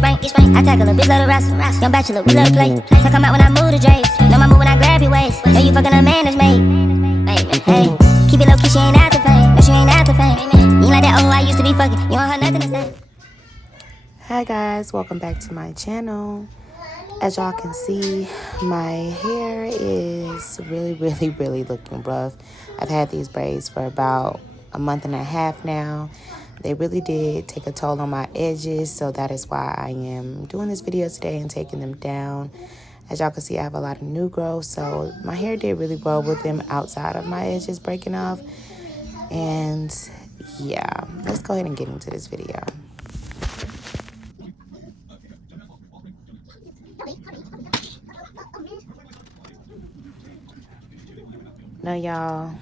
get spring. I tackle a bitch, let her wrestle. Young bachelor, we love to play. So come out when I move the drapes. Know my move when I grab your waist. Know you fucking a man that's made. Hey, keep it low key, she ain't after fame. No, she ain't after fame. You ain't like that, oh, I used to be fucking. You don't have nothing to say. Hi guys, welcome back to my channel. As y'all can see, my hair is really looking rough. I've had these braids for about a month and a half now. They really did take a toll on my edges, so that is why I am doing this video today and taking them down. As y'all can see, I have a lot of new growth, so my hair did really well with them outside of my edges breaking off. And yeah, let's go ahead and get into this video. Now y'all,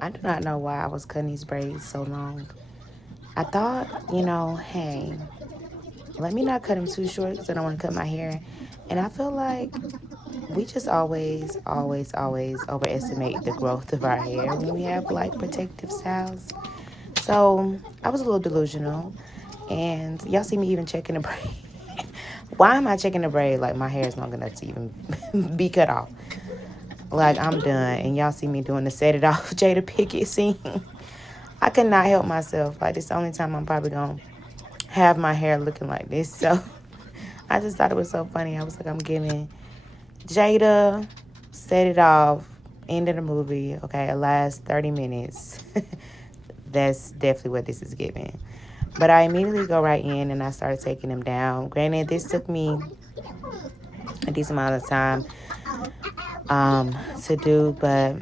I do not know why I was cutting these braids so long. I thought, hey, let me not cut them too short because I don't want to cut my hair. And I feel like we just always overestimate the growth of our hair when we have like protective styles. So I was a little delusional. And y'all see me even checking the braid. Why am I checking the braid like my hair is long enough to even be cut off? Like I'm done. And y'all see me doing the set it off Jada Pickett scene. I could not help myself. Like, this is the only time I'm probably going to have my hair looking like this. So, I just thought it was so funny. I was like, I'm giving Jada, set it off, end of the movie. Okay, the last 30 minutes. That's definitely what this is giving. But I immediately go right in and I started taking them down. Granted, this took me a decent amount of time to do. But,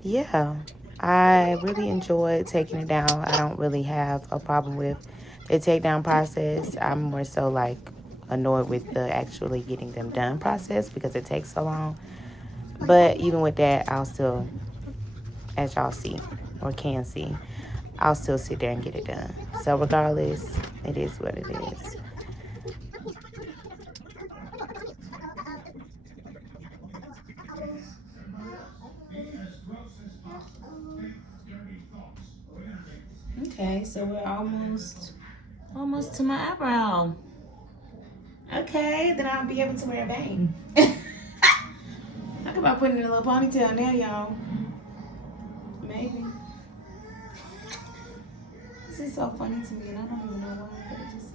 yeah. I really enjoyed taking it down. I don't really have a problem with the takedown process. I'm more so like annoyed with the actually getting them done process because it takes so long. But even with that, I'll still, as y'all see or can see, I'll still sit there and get it done. So regardless, it is what it is. Okay, so we're almost to my eyebrow. Okay, then I'll be able to wear a bang. Talk about putting in a little ponytail now, y'all. Maybe. This is so funny to me, and I don't even know why, but it just.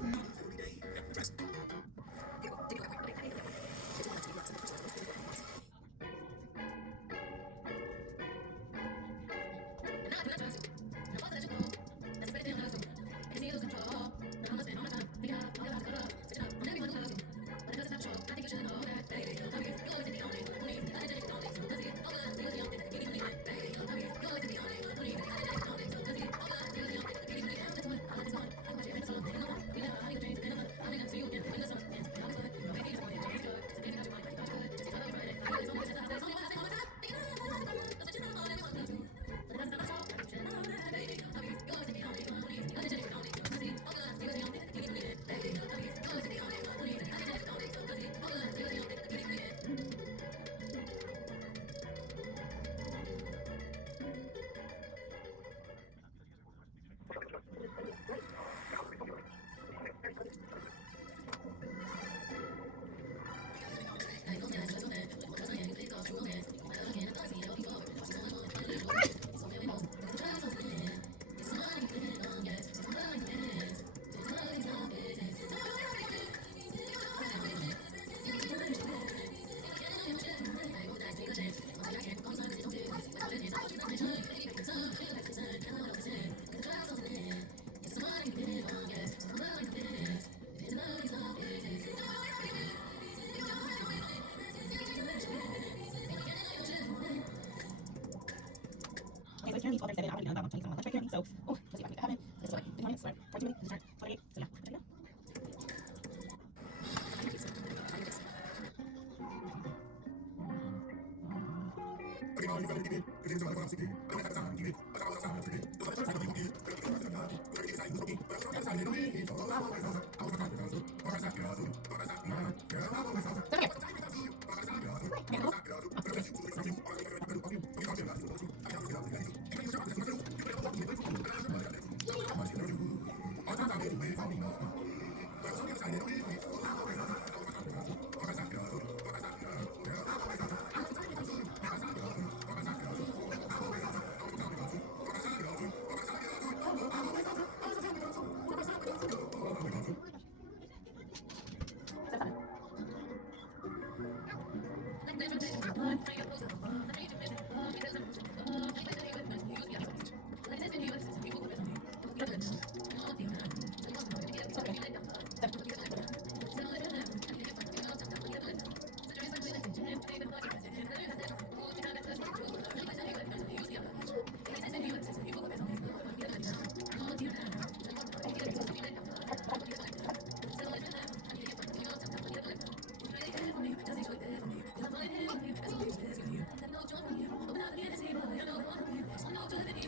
Apparently, all 37. I already done about 20 on my lunch break currently. So, let's see if I can get that happen. This is like 50 minutes, right? 42 minutes, 48. So, yeah, check it out.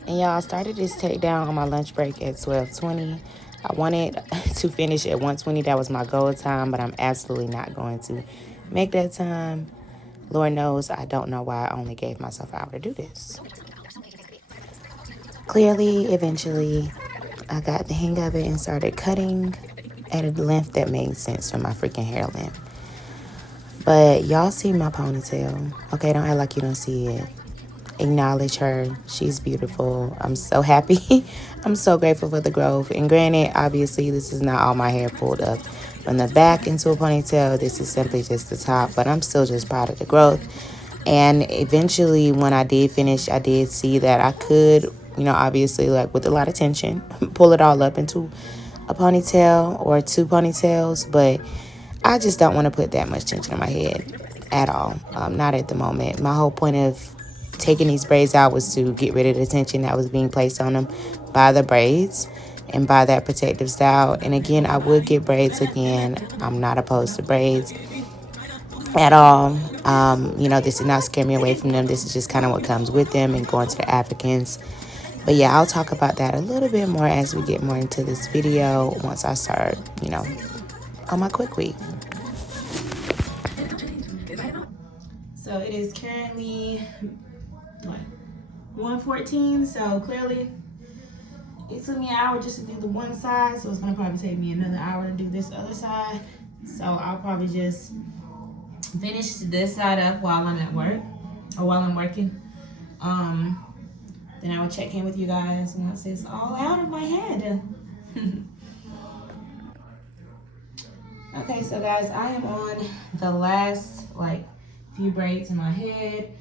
And y'all, I started this takedown on my lunch break at 12:20. I wanted to finish at 1:20. That was my goal time, but I'm absolutely not going to make that time. Lord knows I don't know why I only gave myself an hour to do this. Clearly, eventually, I got the hang of it and started cutting at a length that made sense for my freaking hair length. But y'all see my ponytail. Okay, don't act like you don't see it. Acknowledge her. She's beautiful. I'm so happy. I'm so grateful for the growth. And granted, obviously, this is not all my hair pulled up from the back into a ponytail. This is simply just the top, but I'm still just proud of the growth. And eventually, when I did finish, I did see that I could, obviously, like with a lot of tension, pull it all up into a ponytail or two ponytails. But I just don't want to put that much tension on my head at all. Not at the moment. My whole point of taking these braids out was to get rid of the tension that was being placed on them by the braids and by that protective style. And again, I would get braids again. I'm not opposed to braids at all. This did not scare me away from them. This is just kind of what comes with them and going to the Africans. But yeah, I'll talk about that a little bit more as we get more into this video once I start, on my quick weave. So it is currently what, 1:14. So clearly it took me an hour just to do the one side, so it's gonna probably take me another hour to do this other side. So I'll probably just finish this side up while I'm at work or while I'm working. Then I will check in with you guys once it's all out of my head. Okay, so guys, I am on the last few braids in my head.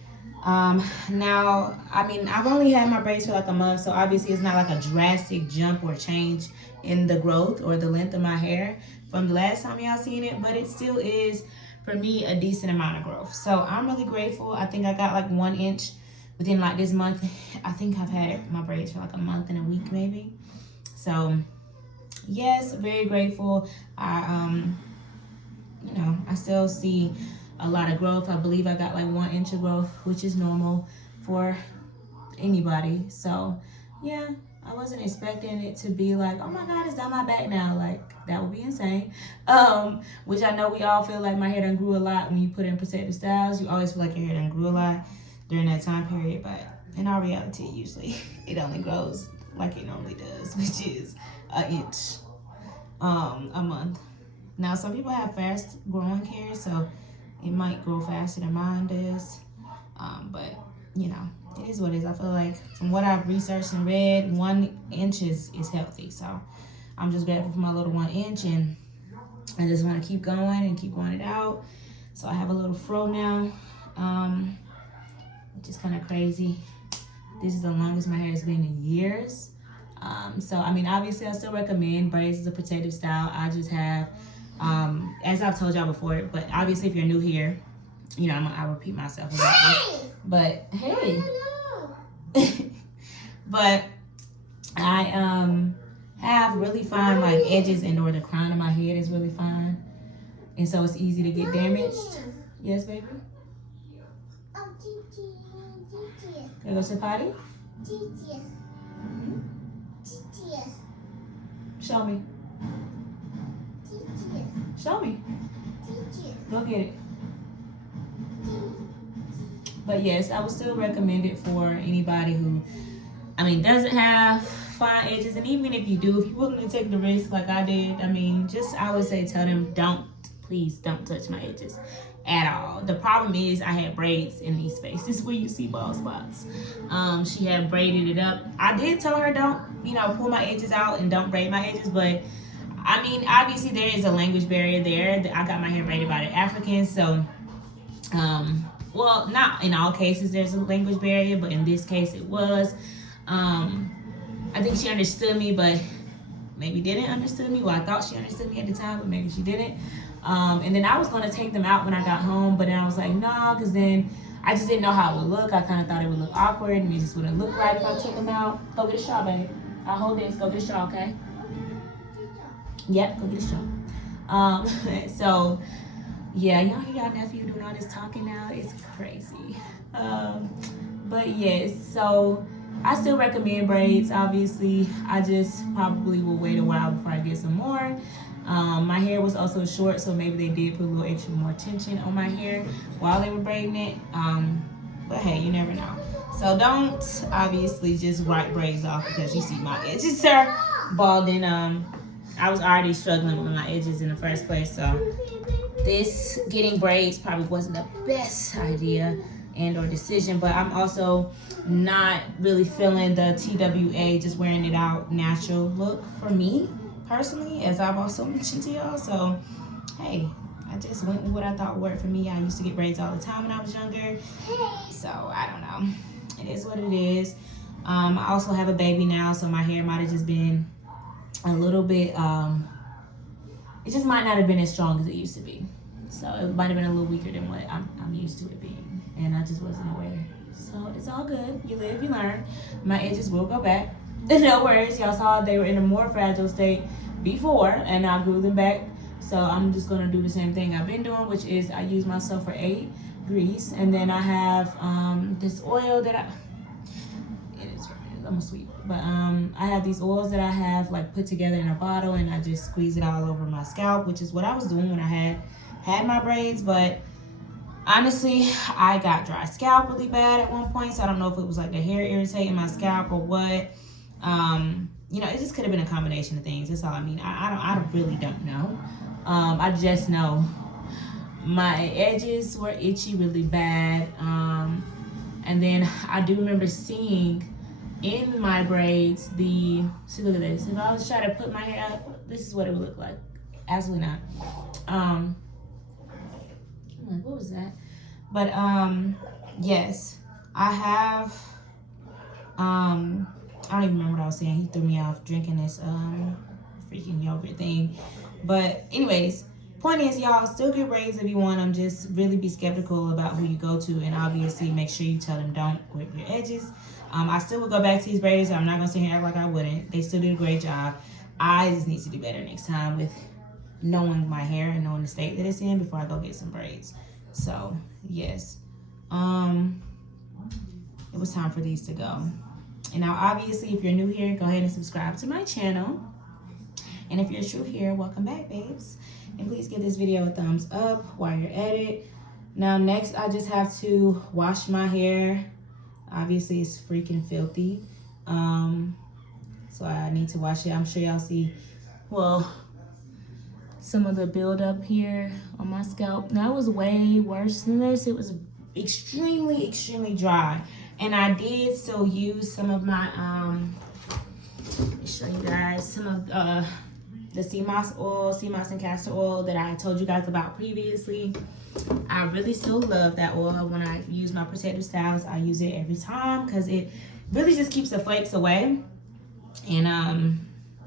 Now, I've only had my braids for like a month, so obviously it's not like a drastic jump or change in the growth or the length of my hair from the last time y'all seen it, but it still is, for me, a decent amount of growth. So I'm really grateful. I think I got like 1 inch within like this month. I think I've had my braids for like a month and a week maybe. So yes, very grateful. I still see a lot of growth. I believe I got like 1 inch of growth, which is normal for anybody. So yeah, I wasn't expecting it to be like, oh my God, it's down my back now. Like, that would be insane. Which I know we all feel like my hair done grew a lot when you put in protective styles. You always feel like your hair done grew a lot during that time period, but in our reality, usually it only grows like it normally does, which is 1 inch a month. Now, some people have fast growing hair, so it might grow faster than mine does. But it is what it is. I feel like from what I've researched and read, 1 inch is healthy. So I'm just grateful for my little 1 inch, and I just want to keep going and keep growing it out. So I have a little fro now, which is kind of crazy. This is the longest my hair has been in years. So obviously I still recommend braids as a protective style. I just have, as I've told y'all before, but obviously if you're new here, I'll repeat myself about this. But hey, but I have really fine like edges, and or the crown of my head is really fine, and so it's easy to get damaged. Yes, baby. Can I go to the potty? Mm-hmm. Show me. Show me. Go get it. But yes, I would still recommend it for anybody who, doesn't have fine edges. And even if you do, if you're willing to take the risk like I did, I would say tell them, please don't touch my edges at all. The problem is I had braids in these spaces where you see bald spots. She had braided it up. I did tell her don't, pull my edges out and don't braid my edges, but obviously there is a language barrier there. I got my hair braided by the Africans, so well, not in all cases there's a language barrier, but in this case it was. I think she understood me, but maybe didn't understand me. Well, I thought she understood me at the time, but maybe she didn't. And then I was going to take them out when I got home, but then I was like, no, because then I just didn't know how it would look. I kind of thought it would look awkward, and it just wouldn't look right if I took them out. Go get a straw, baby. I'll hold this. Go get a straw, okay? Yep, go get a straw. So, yeah, y'all hear y'all nephew doing all this talking now? It's crazy. But yes, so I still recommend braids. Obviously, I just probably will wait a while before I get some more. My hair was also short, so maybe they did put a little extra more tension on my hair while they were braiding it. But hey, you never know. So don't obviously just wipe braids off because you see my edges are balding. I was already struggling with my edges in the first place, so this getting braids probably wasn't the best idea and or decision. But I'm also not really feeling the TWA, just wearing it out natural look for me personally, as I've also mentioned to y'all. So hey, I just went with what I thought worked for me. I used to get braids all the time when I was younger, so I don't know, it is what it is. I also have a baby now, so my hair might have just been a little bit it just might not have been as strong as it used to be, so it might have been a little weaker than what I'm used to it being, and I just wasn't aware. So it's all good. You live, you learn. My edges will go back. No worries. Y'all saw they were in a more fragile state before, and I grew them back. So I'm just gonna do the same thing I've been doing, which is I use my Sulfur 8 grease, and then I have this oil that it's almost sweet, but I have these oils that I have like put together in a bottle, and I just squeeze it all over my scalp, which is what I was doing when I had my braids. But honestly, I got dry scalp really bad at one point, so I don't know if it was like the hair irritating my scalp or what. You know, it just could have been a combination of things. That's all I mean. I really don't know. I just know my edges were itchy really bad. And then I do remember seeing in my braids see, look at this. If I was trying to put my hair up, this is what it would look like. Absolutely not. What was that? But yes, I have I don't even remember what I was saying. He threw me off drinking this freaking yogurt thing. But anyways, point is, y'all still get braids if you want them. Just really be skeptical about who you go to, and obviously make sure you tell them don't grip your edges. I still would go back to these braids. I'm not gonna sit here and act like I wouldn't. They still did a great job. I just need to do better next time with knowing my hair and knowing the state that it's in before I go get some braids. So yes, it was time for these to go. And now obviously, if you're new here, go ahead and subscribe to my channel. And if you're true here, welcome back, babes. And please give this video a thumbs up while you're at it. Now next, I just have to wash my hair. Obviously, it's freaking filthy. So I need to wash it. I'm sure y'all see, well, some of the buildup here on my scalp. That was way worse than this. It was extremely, extremely dry. And I did still use some of my, let me show you guys, some of the sea moss oil, sea moss and castor oil that I told you guys about previously. I really still love that oil. When I use my protective styles, I use it every time because it really just keeps the flakes away. And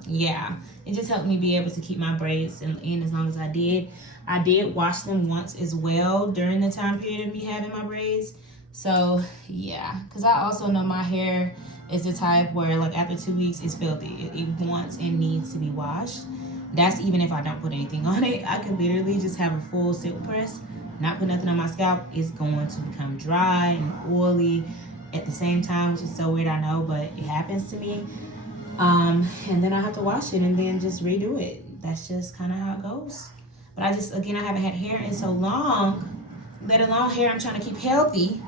yeah, it just helped me be able to keep my braids in as long as I did. I did wash them once as well during the time period of me having my braids. So yeah, because I also know my hair is the type where like after 2 weeks it's filthy. It wants and needs to be washed. That's even if I don't put anything on it. I could literally just have a full silk press, not put nothing on my scalp. It's going to become dry and oily at the same time, which is so weird, I know, but it happens to me. And then I have to wash it and then just redo it. That's just kind of how it goes. But I just, again, I haven't had hair in so long, let alone hair I'm trying to keep healthy,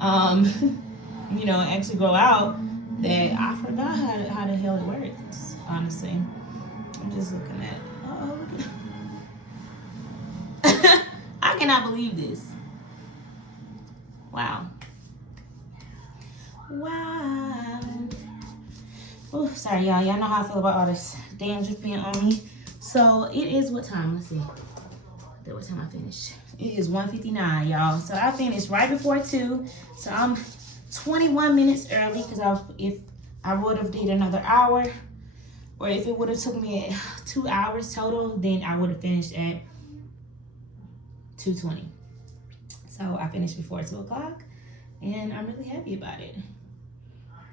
you know, actually grow out, that I forgot how the hell it works, honestly. I'm just looking at, look at I cannot believe this. Wow. Wow. Oh, sorry, y'all. Y'all know how I feel about all this damn dripping on me. So it is what time? Let's see. What time I finished? It is 1:59, y'all. So I finished right before 2. So I'm 21 minutes early because if I would have did another hour, or if it would have took me 2 hours total, then I would have finished at 2:20. So I finished before 2 o'clock, and I'm really happy about it.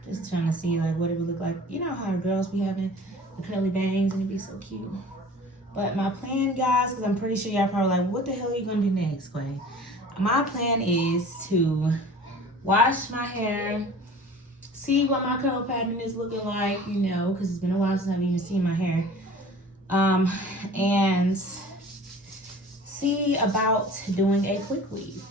Just trying to see like what it would look like. You know how girls be having the curly bangs and it'd be so cute. But my plan, guys, because I'm pretty sure y'all probably like, what the hell are you gonna do next, Quay? My plan is to wash my hair, see what my curl pattern is looking like, you know, because it's been a while since I've even seen my hair. And see about doing a quick weave.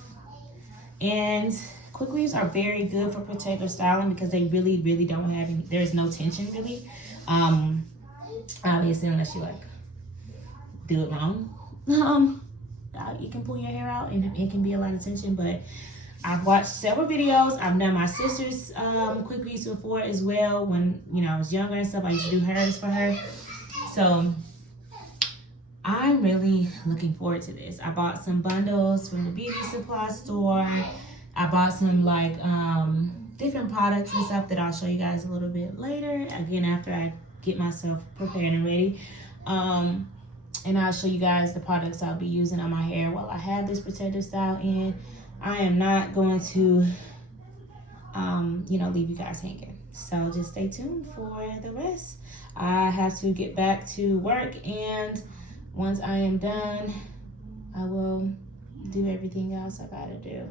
And quick weaves are very good for protective styling because they really, really don't have any, there's no tension really. Obviously, unless you like do it wrong. You can pull your hair out and it can be a lot of tension, but I've watched several videos. I've done my sister's quick weaves before as well. When, you know, I was younger and stuff, I used to do hers for her. So I'm really looking forward to this. I bought some bundles from the beauty supply store. I bought some like different products and stuff that I'll show you guys a little bit later. Again, after I get myself prepared and ready. And I'll show you guys the products I'll be using on my hair while I have this protective style in. I am not going to, you know, leave you guys hanging. So just stay tuned for the rest. I have to get back to work, and once I am done, I will do everything else I gotta do.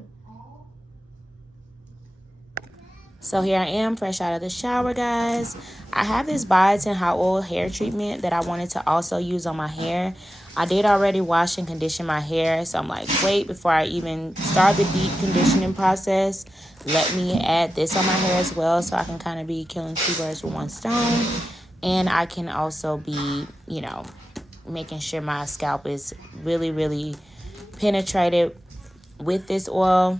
So here I am, fresh out of the shower, guys. I have this biotin hot oil hair treatment that I wanted to also use on my hair. I did already wash and condition my hair, so I'm like, wait, before I even start the deep conditioning process, let me add this on my hair as well, so I can kind of be killing two birds with one stone. And I can also be, you know, making sure my scalp is really, really penetrated with this oil,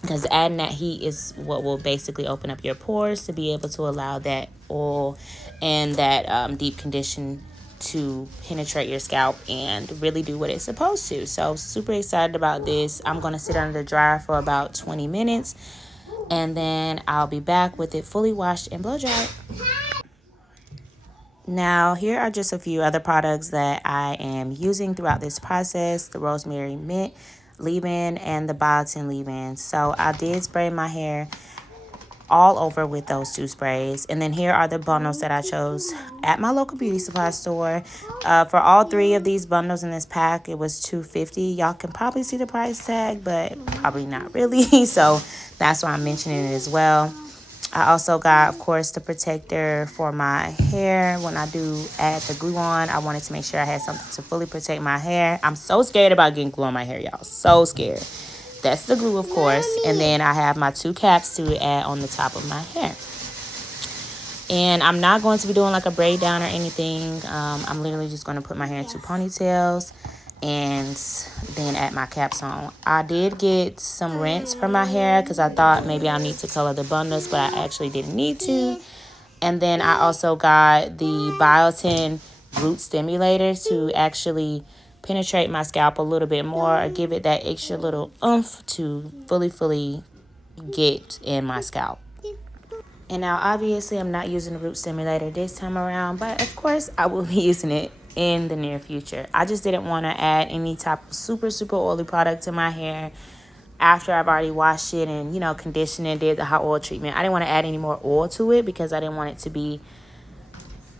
because adding that heat is what will basically open up your pores to be able to allow that oil and that deep condition to penetrate your scalp and really do what it's supposed to. So super excited about this. I'm going to sit under the dryer for about 20 minutes, and then I'll be back with it fully washed and blow dried. Now, here are just a few other products that I am using throughout this process: the rosemary mint leave-in and the biotin leave-in. So I did spray my hair all over with those two sprays. And then here are the bundles that I chose at my local beauty supply store. For all three of these bundles in this pack, it was $2.50. Y'all can probably see the price tag, but probably not really. So that's why I'm mentioning it as well. I also got, of course, the protector for my hair. When I do add the glue on, I wanted to make sure I had something to fully protect my hair. I'm so scared about getting glue on my hair, y'all. So scared. That's the glue, of course. And then I have my two caps to add on the top of my hair. And I'm not going to be doing like a braid down or anything. I'm literally just going to put my hair in two ponytails and then add my caps on. I did get some rinse for my hair because I thought maybe I'll need to color the bundles, but I actually didn't need to. And then I also got the biotin root stimulator to actually penetrate my scalp a little bit more, or give it that extra little oomph to fully get in my scalp. And now obviously I'm not using the root stimulator this time around, but of course I will be using it in the near future. I just didn't want to add any type of super oily product to my hair after I've already washed it and, you know, conditioned it, did the hot oil treatment. I didn't want to add any more oil to it because I didn't want it to be,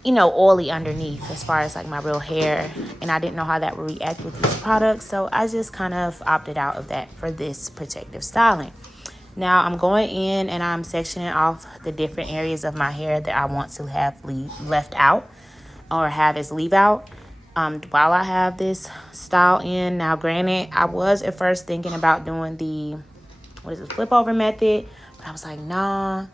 you know, oily underneath as far as like my real hair, and I didn't know how that would react with these products, so I just kind of opted out of that for this protective styling. Now I'm going in and I'm sectioning off the different areas of my hair that I want to have left out or have as leave out while I have this style in. Now granted, I was at first thinking about doing the flip over method, but I was like, nah,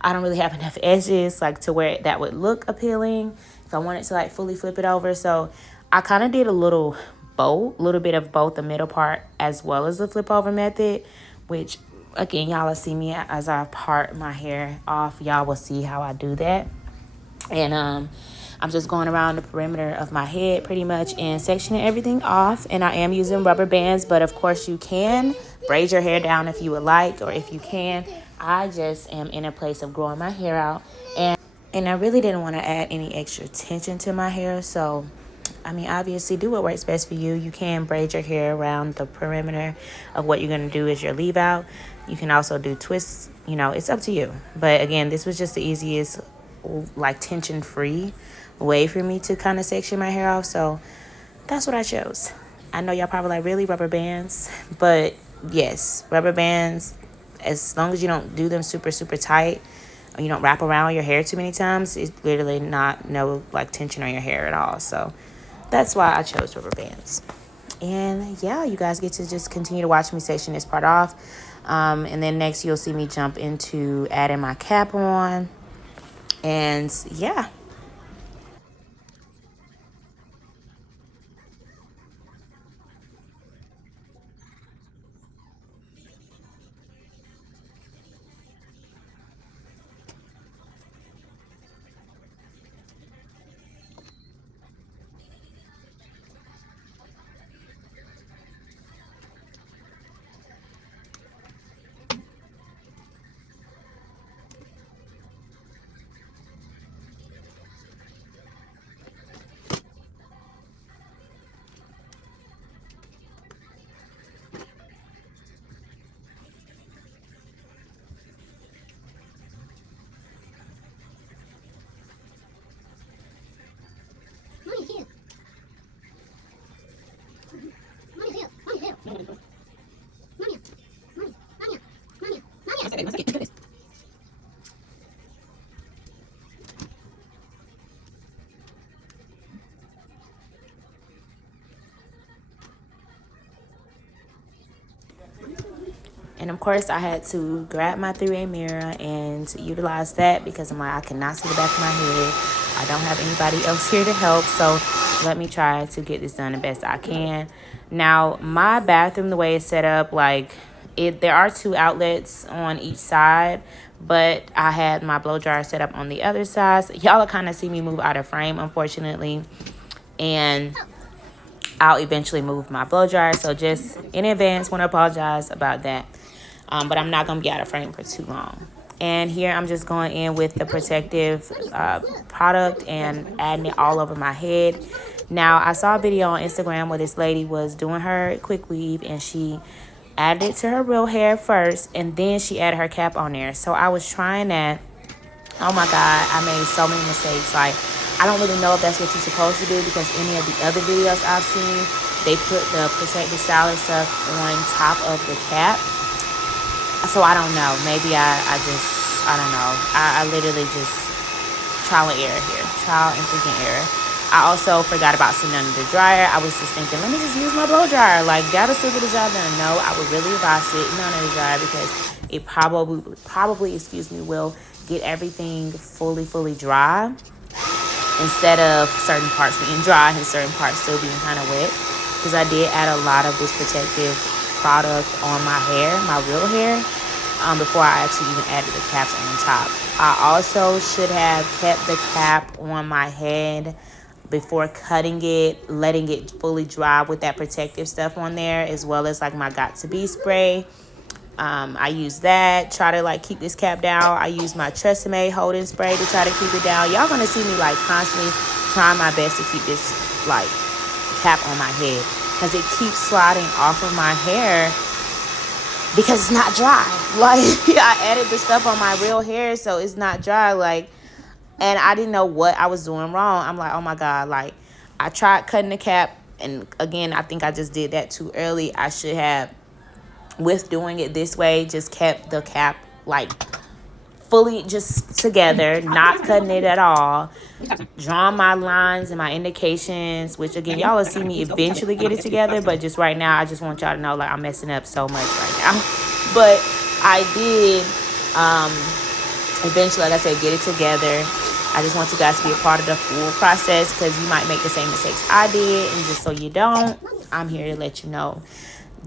I don't really have enough edges like to where that would look appealing if I wanted to like fully flip it over. So I kind of did a little bit of both the middle part as well as the flip over method, which again, y'all will see me as I part my hair off. Y'all will see how I do that. And I'm just going around the perimeter of my head pretty much and sectioning everything off. And I am using rubber bands, but of course you can braid your hair down if you would like, or if you can. I just am in a place of growing my hair out, and I really didn't want to add any extra tension to my hair. So I mean, obviously do what works best for you. You can braid your hair around the perimeter of what you're going to do as your leave out. You can also do twists, you know, it's up to you. But again, this was just the easiest, like tension free way for me to kind of section my hair off. So that's what I chose. I know y'all probably like, really, rubber bands? But yes, rubber bands, as long as you don't do them super tight, you don't wrap around your hair too many times, it's literally no like tension on your hair at all. So that's why I chose rubber bands. And yeah, you guys get to just continue to watch me section this part off. And then next you'll see me jump into adding my cap on. And yeah. And of course, I had to grab my 3-way mirror and utilize that because I'm like, I cannot see the back of my head. I don't have anybody else here to help. So let me try to get this done the best I can. Now, my bathroom, the way it's set up, like there are 2 outlets on each side, but I had my blow dryer set up on the other side. So y'all will kind of see me move out of frame, unfortunately. And I'll eventually move my blow dryer. So just in advance, want to apologize about that. But I'm not going to be out of frame for too long. And here I'm just going in with the protective product and adding it all over my head. Now, I saw a video on Instagram where this lady was doing her quick weave and she added it to her real hair first and then she added her cap on there. So I was trying that. Oh my God, I made so many mistakes. Like, I don't really know if that's what you're supposed to do because any of the other videos I've seen, they put the protective style and stuff on top of the cap. So I don't know. Maybe I don't know. I literally just trial and error here. Trial and freaking error. I also forgot about sitting under the dryer. I was just thinking, let me just use my blow dryer. Like, that'll still get the job done. No, I would really advise sitting under the dryer because it probably, will get everything fully dry instead of certain parts being dry and certain parts still being kind of wet. Because I did add a lot of this protective product on my hair, my real hair, before I actually even added the caps on top. I also should have kept the cap on my head before cutting it, letting it fully dry with that protective stuff on there, as well as like my Got to Be spray. I use that, try to like keep this cap down. I use my Tresemme holding spray to try to keep it down. Y'all gonna see me like constantly trying my best to keep this like cap on my head because it keeps sliding off of my hair because it's not dry. Like, I added the stuff on my real hair, so it's not dry. Like, and I didn't know what I was doing wrong. I'm like, oh my God, like, I tried cutting the cap, and again, I think I just did that too early. I should have, with doing it this way, just kept the cap, like, fully just together, not cutting it at all, drawing my lines and my indications, which again, y'all will see me eventually get it together, but just right now, I just want y'all to know, like, I'm messing up so much right now. But I did eventually, like I said, get it together. I just want you guys to be a part of the full process because you might make the same mistakes I did, and just so you don't, I'm here to let you know.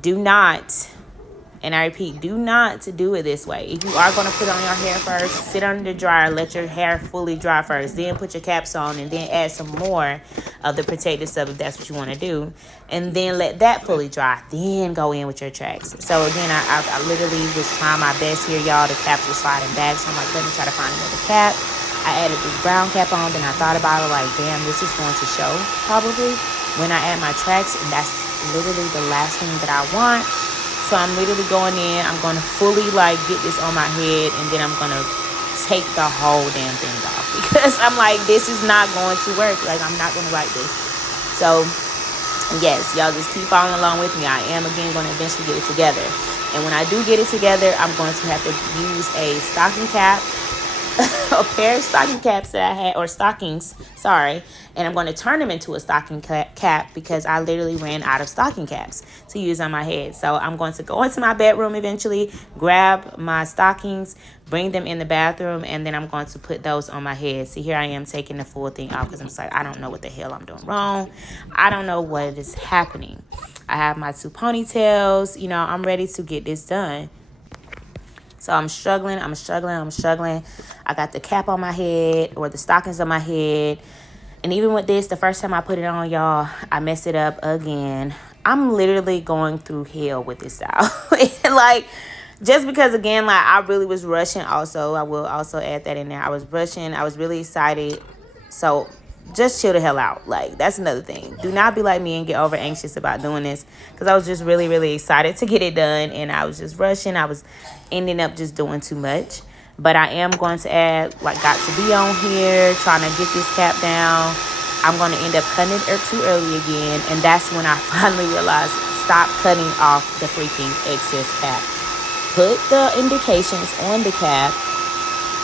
Do not, and I repeat, do not do it this way. If you are going to put on your hair first, sit under the dryer, let your hair fully dry first, then put your caps on, and then add some more of the protective stuff if that's what you want to do, and then let that fully dry, then go in with your tracks. So again, I literally was trying my best here, y'all. The caps were sliding back, so I'm like, let me try to find another cap. I added this brown cap on, then I thought about it like, damn, this is going to show probably when I add my tracks, and that's literally the last thing that I want. So I'm literally going in, I'm going to fully like get this on my head, and then I'm going to take the whole damn thing off because I'm like, this is not going to work. Like, I'm not going to like this. So yes, y'all just keep following along with me. I am again going to eventually get it together. And when I do get it together, I'm going to have to use a stocking cap a pair of stocking caps that I had, or stockings, sorry, and I'm going to turn them into a stocking cap because I literally ran out of stocking caps to use on my head. So I'm going to go into my bedroom eventually, grab my stockings, bring them in the bathroom, and then I'm going to put those on my head. See, here I am taking the full thing off because I'm just like, I don't know what the hell I'm doing wrong. I don't know what is happening. I have my 2 ponytails. You know, I'm ready to get this done. So I'm struggling. I got the cap on my head, or the stockings on my head. And even with this, the first time I put it on, y'all, I messed it up again. I'm literally going through hell with this style. Like, just because, again, like, I really was rushing also. I will also add that in there. I was rushing. I was really excited. So just chill the hell out. Like, that's another thing. Do not be like me and get over anxious about doing this, because I was just really, really excited to get it done, and I was just rushing. I was ending up just doing too much. But I am going to add, like, got to be on here, trying to get this cap down. I'm going to end up cutting it too early again, and that's when I finally realized, stop cutting off the freaking excess cap. Put the indications on the cap,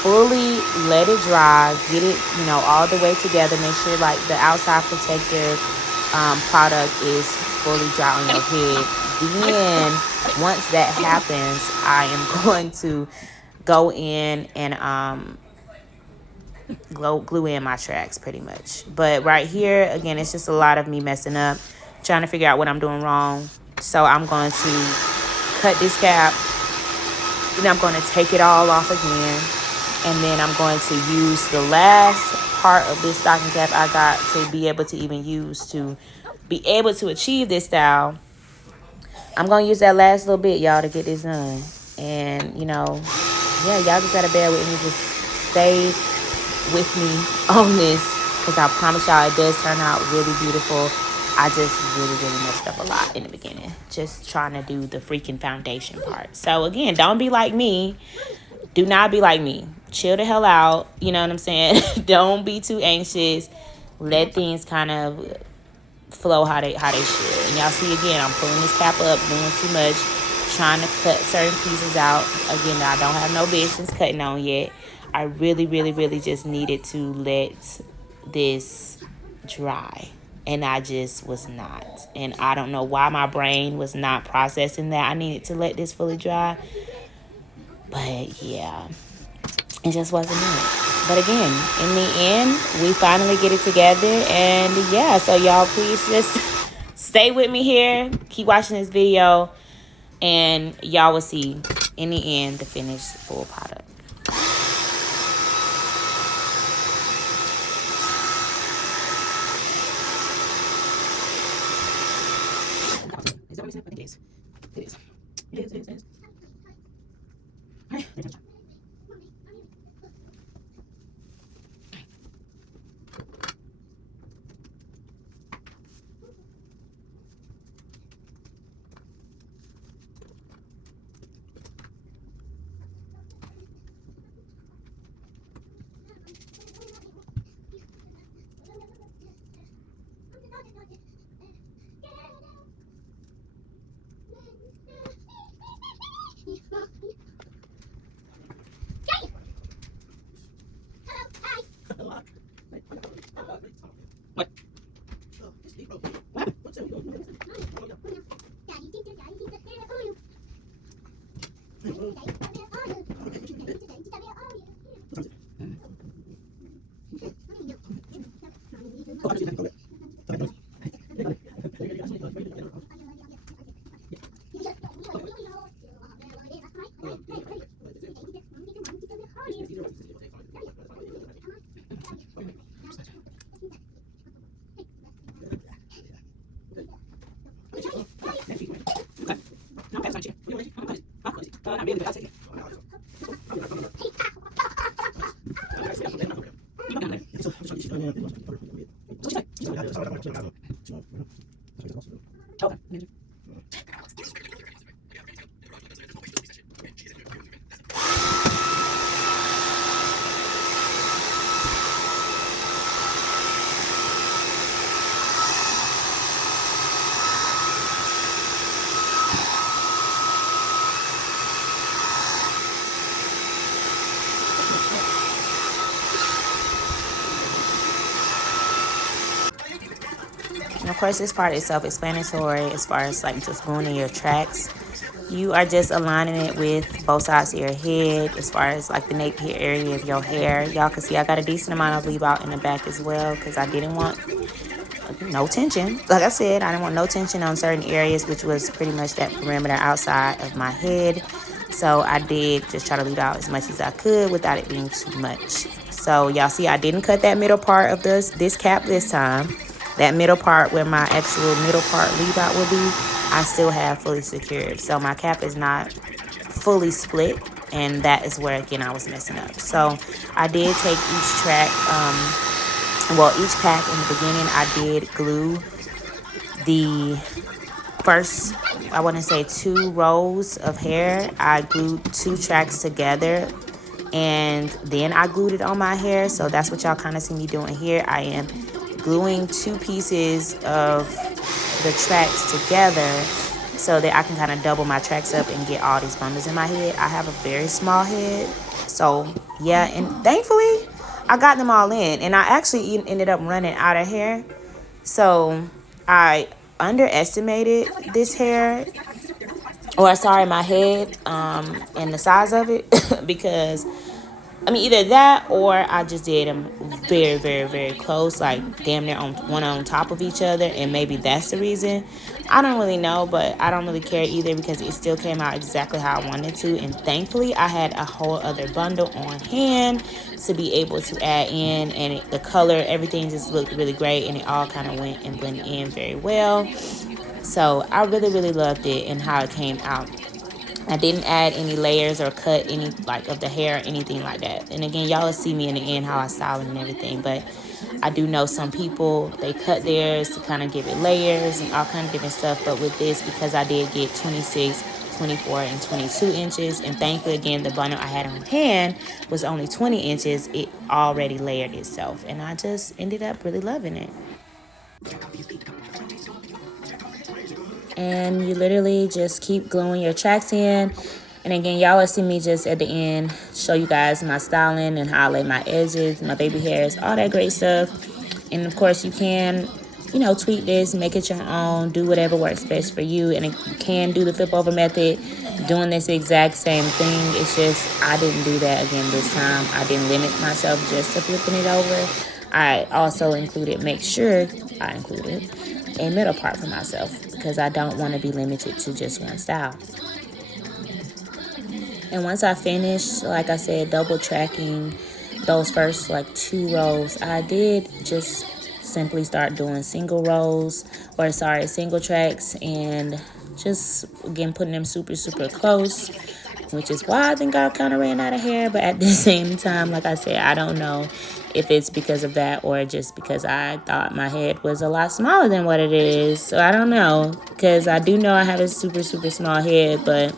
fully let it dry, get it, you know, all the way together. Make sure, like, the outside protector product is fully dry on your head. Then once that happens, I am going to go in and glue in my tracks pretty much. But right here, again, it's just a lot of me messing up, trying to figure out what I'm doing wrong. So I'm going to cut this cap, and I'm going to take it all off again. And then I'm going to use the last part of this stocking cap I got to be able to even use to be able to achieve this style. I'm going to use that last little bit, y'all, to get this done. And, you know, yeah, y'all just got to bear with me. Just stay with me on this, because I promise y'all it does turn out really beautiful. I just really, really messed up a lot in the beginning, just trying to do the freaking foundation part. So, again, don't be like me. Do not be like me. Chill the hell out. You know what I'm saying? Don't be too anxious. Let things kind of flow how they should. And y'all see, again, I'm pulling this cap up, doing too much, trying to cut certain pieces out. Again, I don't have no business cutting on yet. I really, really, really just needed to let this dry. And I just was not. And I don't know why my brain was not processing that I needed to let this fully dry. But yeah, it just wasn't it. But again, in the end, we finally get it together. And yeah, so y'all please just stay with me here. Keep watching this video. And y'all will see, in the end, the finished full product. It is. of course, this part is self-explanatory as far as like just gluing your tracks. You are just aligning it with both sides of your head as far as like the nape here area of your hair. Y'all can see I got a decent amount of leave out in the back as well because I didn't want no tension. Like I said, I didn't want no tension on certain areas, which was pretty much that perimeter outside of my head. So I did just try to leave out as much as I could without it being too much. So y'all see I didn't cut that middle part of this cap this time. That middle part where my actual middle part leave out will be, I still have fully secured. So my cap is not fully split, and that is where again I was messing up. So I did take each track, each pack in the beginning, I did glue the first, I want to say 2 rows of hair. I glued 2 tracks together and then I glued it on my hair. So that's what y'all kind of see me doing here. I am gluing 2 pieces of the tracks together so that I can kind of double my tracks up and get all these bundles in my head. I have a very small head, so yeah, and thankfully I got them all in, and I actually ended up running out of hair. So I underestimated this hair, or sorry, my head, and the size of it because I mean, either that or I just did them very, very, very close, like damn near one on top of each other, and maybe that's the reason. I don't really know, but I don't really care either because it still came out exactly how I wanted to, and thankfully I had a whole other bundle on hand to be able to add in, and the color, everything just looked really great, and it all kind of went and blended in very well. So I really, really loved it and how it came out. I didn't add any layers or cut any like of the hair or anything like that. And again, y'all will see me in the end how I style it and everything. But I do know some people, they cut theirs to kind of give it layers and all kind of different stuff. But with this, because I did get 26, 24, and 22 inches. And thankfully, again, the bundle I had on hand was only 20 inches. It already layered itself. And I just ended up really loving it. And you literally just keep gluing your tracks in. And again, y'all will see me just at the end show you guys my styling and how I lay my edges, my baby hairs, all that great stuff. And of course you can, you know, tweak this, make it your own, do whatever works best for you. And you can do the flip over method, doing this exact same thing. It's just I didn't do that again this time. I didn't limit myself just to flipping it over. I also make sure I included a middle part for myself because I don't want to be limited to just one style. And once I finished, like I said, double tracking those first like 2 rows, I did just simply start doing single tracks, and just again putting them super, super close, which is why I think I kind of ran out of hair. But at the same time, like I said, I don't know if it's because of that or just because I thought my head was a lot smaller than what it is. So I don't know, because I do know I have a super, super small head, but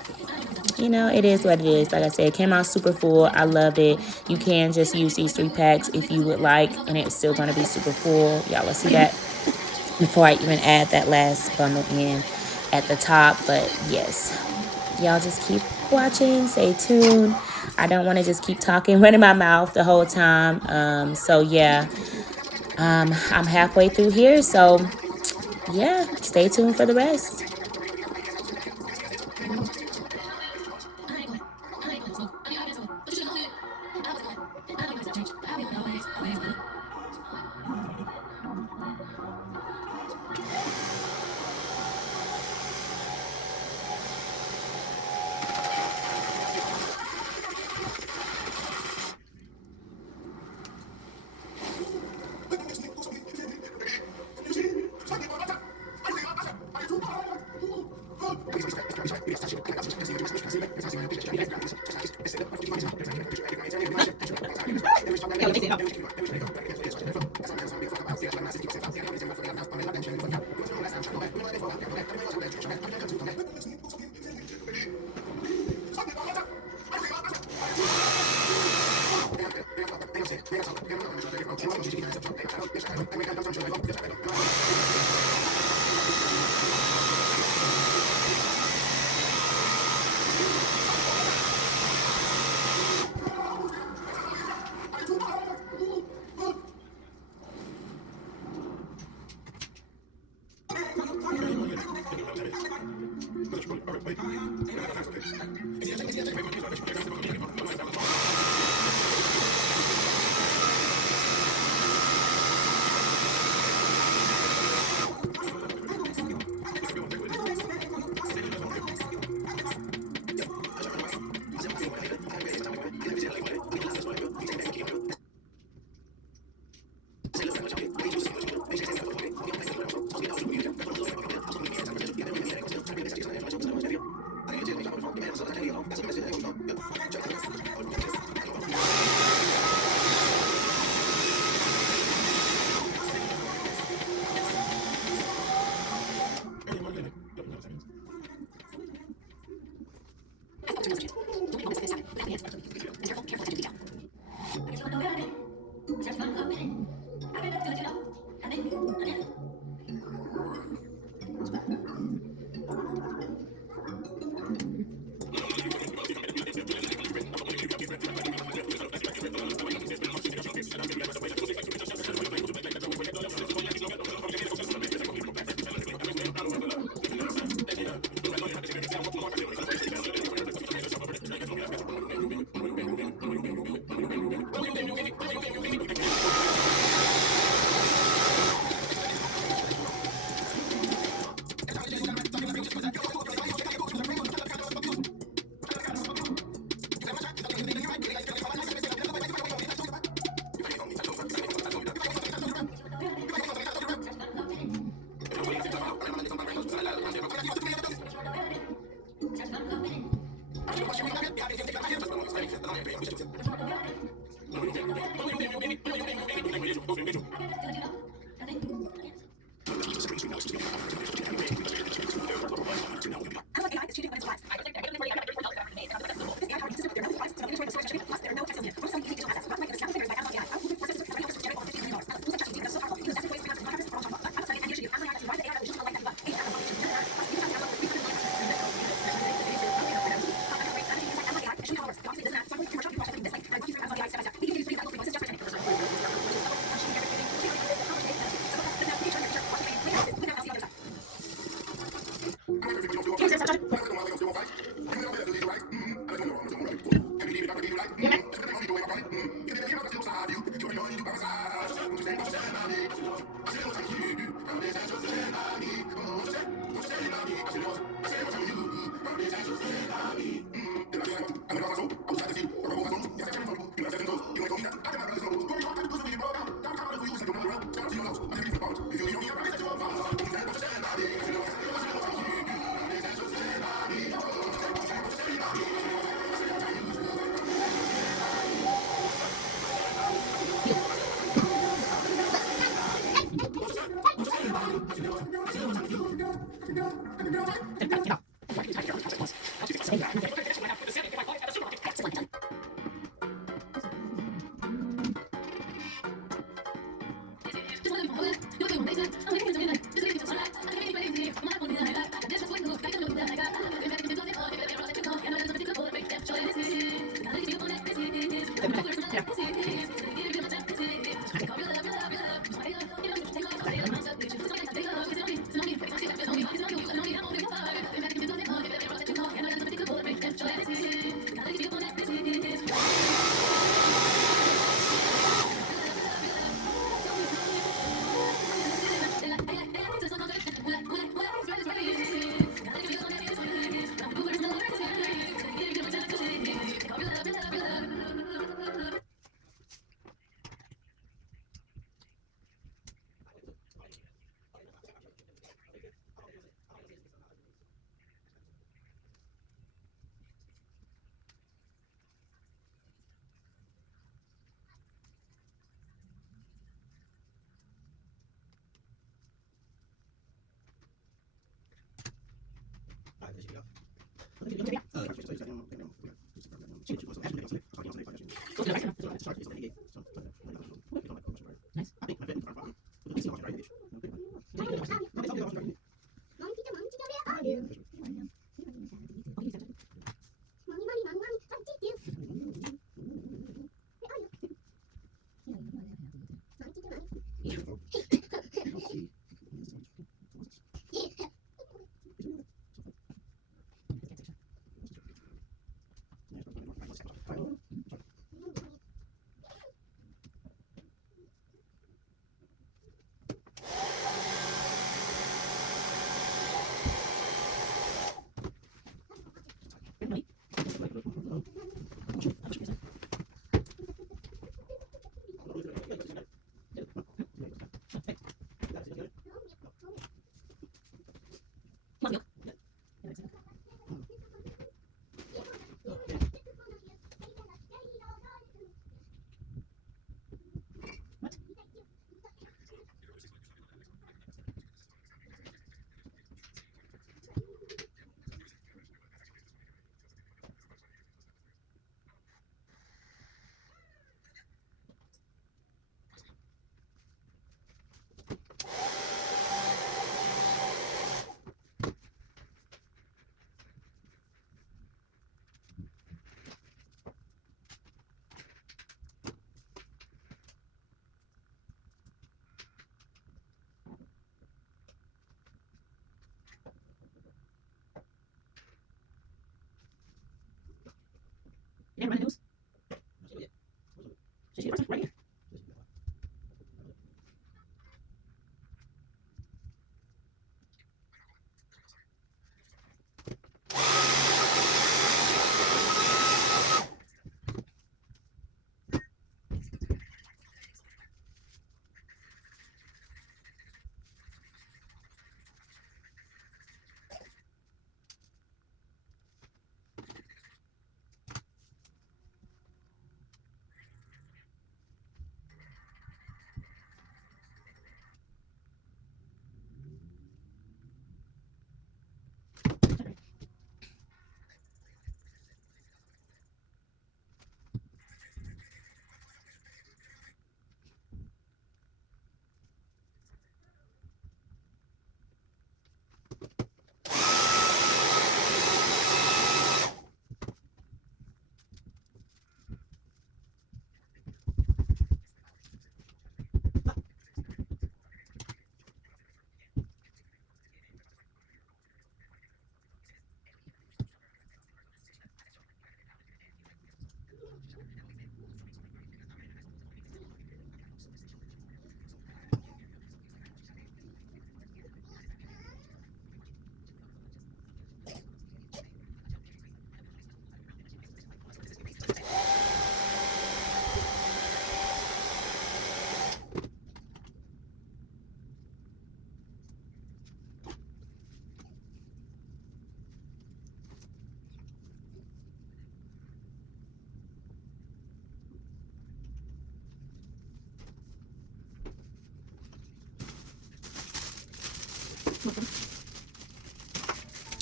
you know, it is what it is. Like I said, it came out super full. I loved it. You can just use these 3 packs if you would like, and it's still going to be super full. Y'all will see that before I even add that last bundle in at the top. But yes, y'all just keep watching, stay tuned. I don't want to just keep talking, running my mouth the whole time. So yeah, I'm halfway through here. So yeah, stay tuned for the rest.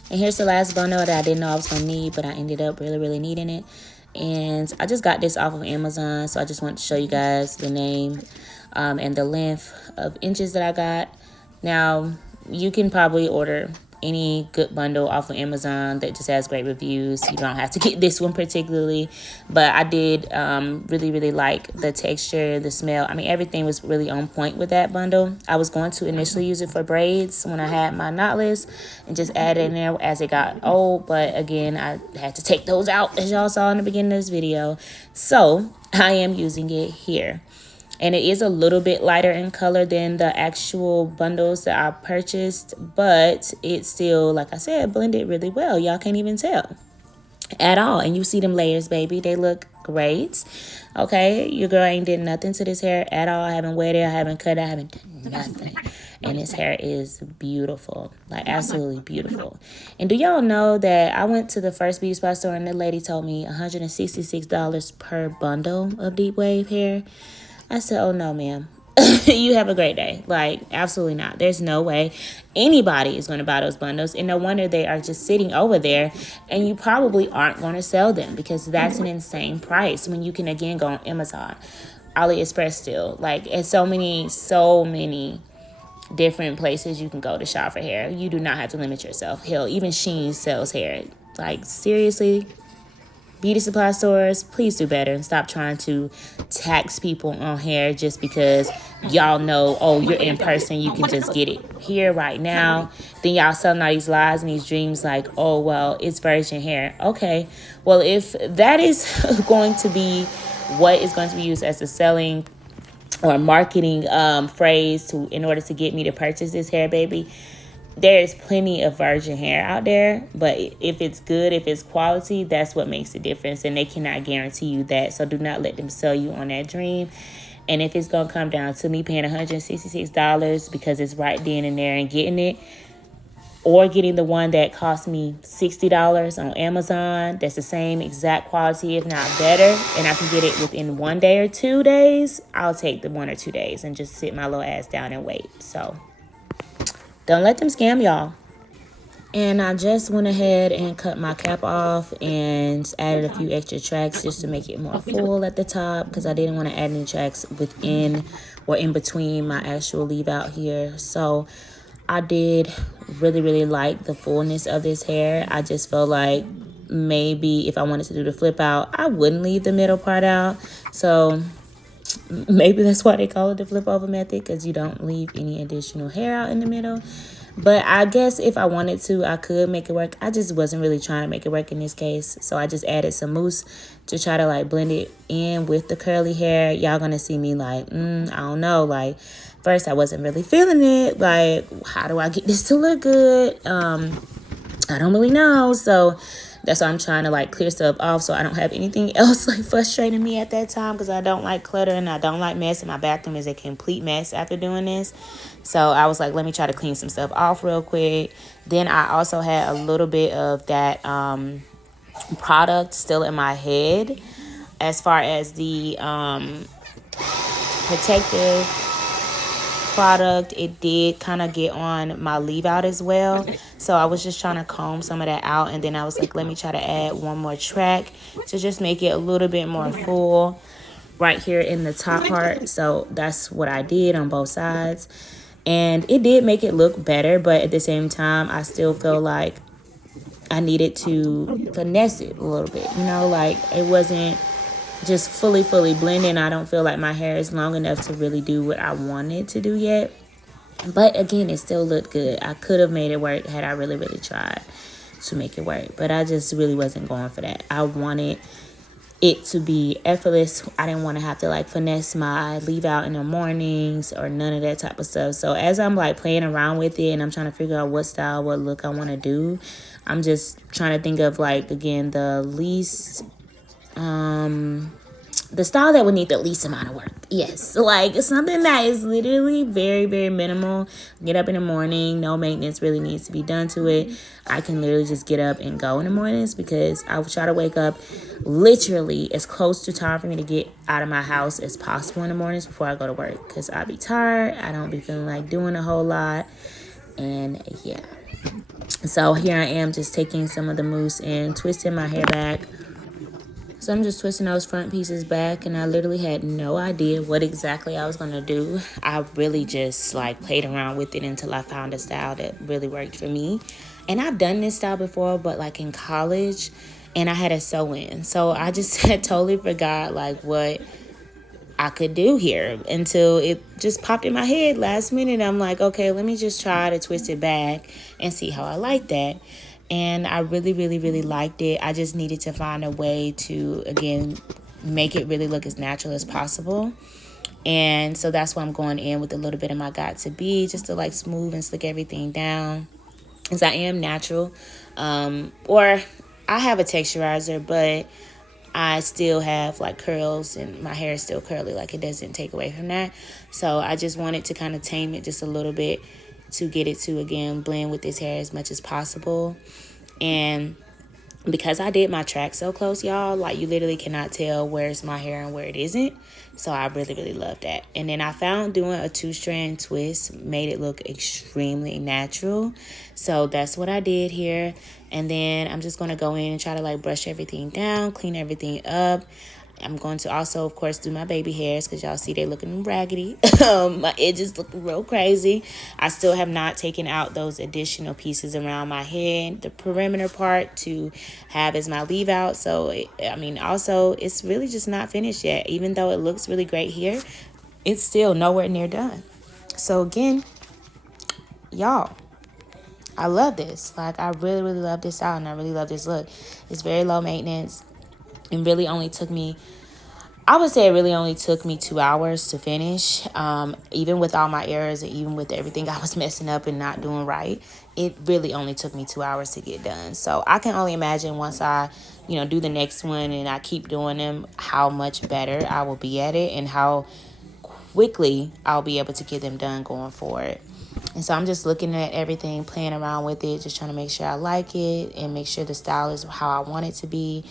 And here's the last bundle that I didn't know I was going to need, but I ended up really needing it. And I just got this off of Amazon, so I just want to show you guys the name and the length of inches that I got. Now, you can probably order any good bundle off of Amazon that just has great reviews. You don't have to get this one particularly, but I did really like the texture, the smell. I mean, everything was really on point with that bundle. I was going to initially use it for braids when I had my knotless and just add it in there as it got old, but again, I had to take those out as y'all saw in the beginning of this video. So I am using it here. And it is a little bit lighter in color than the actual bundles that I purchased, but it still, like I said, blended really well. Y'all can't even tell at all. And you see them layers, baby. They look great. Okay, your girl ain't did nothing to this hair at all. I haven't wet it, I haven't cut it, I haven't done nothing. And this hair is beautiful, like absolutely beautiful. And do y'all know that I went to the first beauty supply store and the lady told me $166 per bundle of deep wave hair? I said, oh no, ma'am. You have a great day. Like, absolutely not. There's no way anybody is going to buy those bundles. And no wonder they are just sitting over there. And you probably aren't going to sell them because that's an insane price when you can, again, go on Amazon, AliExpress still. Like, it's so many different places you can go to shop for hair. You do not have to limit yourself. Hell, even Shein sells hair. Like, seriously? Beauty supply stores, please do better and stop trying to tax people on hair just because y'all know, oh, you're in person, you can just get it here right now. Then y'all selling all these lies and these dreams like, oh, well, it's virgin hair. Okay, well, if that is going to be what is going to be used as the selling or marketing phrase in order to get me to purchase this hair, baby, there's plenty of virgin hair out there, but if it's good, if it's quality, that's what makes the difference, and they cannot guarantee you that. So do not let them sell you on that dream. And if it's gonna come down to me paying $166 because it's right then and there and getting it, or getting the one that cost me $60 on Amazon, that's the same exact quality, if not better, and I can get it within 1 day or 2 days, I'll take the 1 or 2 days and just sit my little ass down and wait. So don't let them scam y'all. And I just went ahead and cut my cap off and added a few extra tracks just to make it more full at the top because I didn't want to add any tracks within or in between my actual leave out here. So I did really like the fullness of this hair. I just felt like maybe if I wanted to do the flip out, I wouldn't leave the middle part out. So maybe that's why they call it the flip over method, because you don't leave any additional hair out in the middle. But I guess if I wanted to, I could make it work. I just wasn't really trying to make it work in this case. So I just added some mousse to try to like blend it in with the curly hair. Y'all gonna see me like, I don't know. Like, first I wasn't really feeling it. Like, how do I get this to look good? I don't really know. So that's why I'm trying to like clear stuff off so I don't have anything else like frustrating me at that time, because I don't like clutter and I don't like mess, and my bathroom is a complete mess after doing this. So I was like, let me try to clean some stuff off real quick. Then I also had a little bit of that product still in my head as far as the protective product. It did kind of get on my leave out as well, so I was just trying to comb some of that out, and then I was like, let me try to add one more track to just make it a little bit more full right here in the top part. So that's what I did on both sides, and it did make it look better, but at the same time I still feel like I needed to finesse it a little bit, you know, like it wasn't just fully blending. I don't feel like my hair is long enough to really do what I wanted to do yet. But again, it still looked good. I could have made it work had I really tried to make it work. But I just really wasn't going for that. I wanted it to be effortless. I didn't want to have to like finesse my leave out in the mornings or none of that type of stuff. So as I'm like playing around with it and I'm trying to figure out what style, what look I want to do, I'm just trying to think of like, again, the least the style that would need the least amount of work. Yes, like something that is literally very minimal. Get up in the morning, no maintenance really needs to be done to it. I can literally just get up and go in the mornings, because I would try to wake up literally as close to time for me to get out of my house as possible in the mornings before I go to work, because I be tired. I don't be feeling like doing a whole lot. And yeah, so here I am just taking some of the mousse and twisting my hair back. So I'm just twisting those front pieces back, and I literally had no idea what exactly I was going to do. I really just like played around with it until I found a style that really worked for me. And I've done this style before, but like in college, and I had a sew-in. So I just had totally forgot like what I could do here until it just popped in my head last minute. I'm like, okay, let me just try to twist it back and see how I like that. And I really, really, really liked it. I just needed to find a way to, again, make it really look as natural as possible. And so that's why I'm going in with a little bit of my Got To Be, just to like smooth and slick everything down. Because I am natural. Or I have a texturizer, but I still have like curls and my hair is still curly. Like it doesn't take away from that. So I just wanted to kind of tame it just a little bit to get it to, again, blend with this hair as much as possible. And because I did my track so close, y'all, like you literally cannot tell where's my hair and where it isn't. So I really, really love that. And then I found doing a 2-strand twist made it look extremely natural. So that's what I did here. And then I'm just going to go in and try to like brush everything down, clean everything up. I'm going to also, of course, do my baby hairs because y'all see they looking raggedy. My edges look real crazy. I still have not taken out those additional pieces around my head, the perimeter part to have as my leave out. So, also, it's really just not finished yet. Even though it looks really great here, it's still nowhere near done. So, again, y'all, I love this. Like, I really, really love this style, and I really love this look. It's very low maintenance. It really only took me, I would say it really only took me 2 hours to finish. Even with all my errors and even with everything I was messing up and not doing right, it really only took me 2 hours to get done. So I can only imagine once I, do the next one and I keep doing them, how much better I will be at it and how quickly I'll be able to get them done going forward. And so I'm just looking at everything, playing around with it, just trying to make sure I like it and make sure the style is how I want it to be.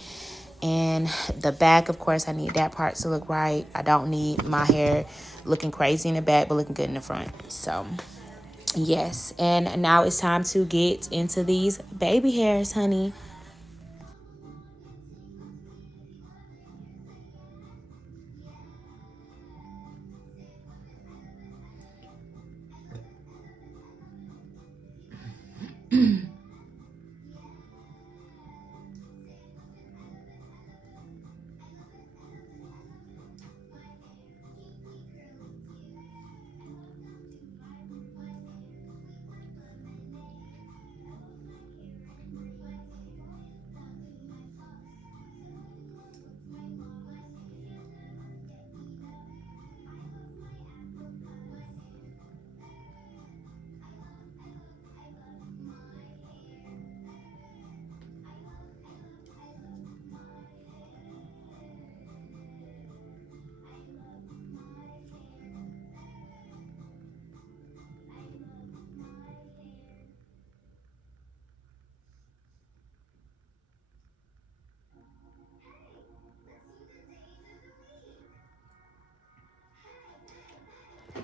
And the back, of course, I need that part to look right. I don't need my hair looking crazy in the back, but looking good in the front. So, yes. And now it's time to get into these baby hairs, honey.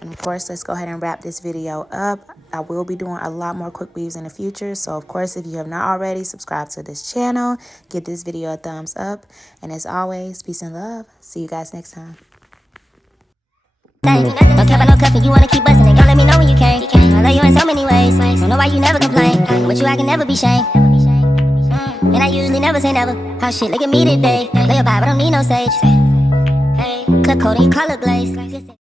And of course, let's go ahead and wrap this video up. I will be doing a lot more quick weaves in the future. So of course, if you have not already, subscribe to this channel, give this video a thumbs up. And as always, peace and love. See you guys next time. Don't care about no cuffing, you wanna keep busting it. Don't let me know when you came. I love you in so many ways. Don't know why you never complain. With you, I can never be shamed. And I usually never say never. How shit, look at me today. Lay your vibe, I don't need no sage. Clip coat and your color glaze.